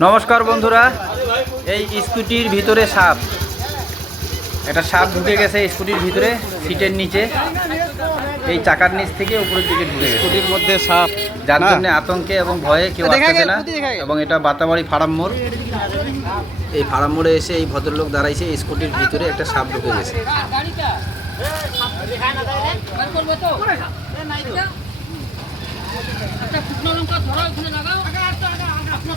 নমস্কার বন্ধুরা এই স্কুটির ভিতরে সাপ। একটা সাপ ঢুকে গেছে স্কুটির ভিতরে সিটের নিচে। এই চাকার নিচ থেকে উপরের দিকে ঢুকে গেছে। স্কুটির মধ্যে সাপ। যার না। জন্য আতঙ্কে এবং ভয়ে কেউ দেখা আসতেছে না। এবং এটা বাতাবাড়ি ফারাম মোড়। এই ফারাম মোড়ে এসে এই ভদ্রলোক দাঁড়াইছে এই স্কুটির ভিতরে একটা সাপ ঢুকে গেছে। একটা শুকনো লঙ্কা ধরো ওখানে লাগাও। আপনার